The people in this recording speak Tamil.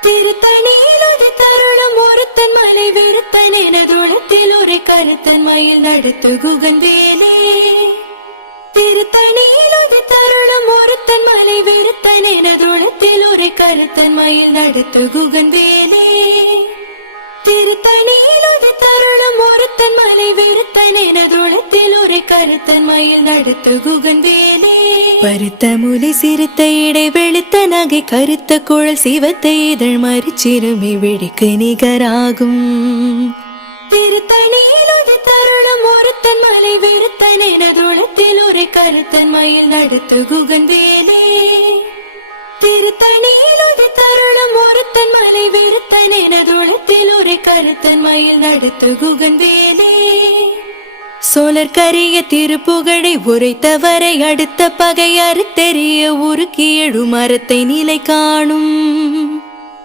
திருத்தணியிலது தருணம் ஒருத்தன் மலை விருத்தன் எனதுளத்தில் ஒரு கருத்தன் மயில் நடத்து குகன் வேலே. திருத்தணியிலது தருணம் ஒருத்தன் மலை விருத்தன் எனதுளத்தில் ஒரு கருத்தன் மயில் நடத்து குகன் வேலே. திருத்தணியிலது தருணம் ஒருத்தன் மலை விருத்தன் எனதுளத்தில் ஒரு கருத்தன் மயில் நடத்து குகன் வேலே. பருத்த முலை சிறுத்த இடை வெளுத்த நகை கருத்த குழல் சிவத்த இதழ் மறிச்சிறுமி விழிக்கு நிகராகும். திருத்தணியிலது தருணம் ஒருத்தன் மலை விருத்தன் எனதுளத்தில் ஒரு கருத்தன் மயில் நடத்து குகன் வேலே. திருத்தணியிலது தருணம் ஒருத்தன் மலை விருத்தன் எனதுளத்தில் ஒரு கருத்தன் மயில் நடத்து குகன் வேலே. சோழர் கரிய திருப்புகழை உரைத்தவரை அடுத்த பகை அறுத்தெறிய உருக்கி எழு மரத்தை நிலை காணும்.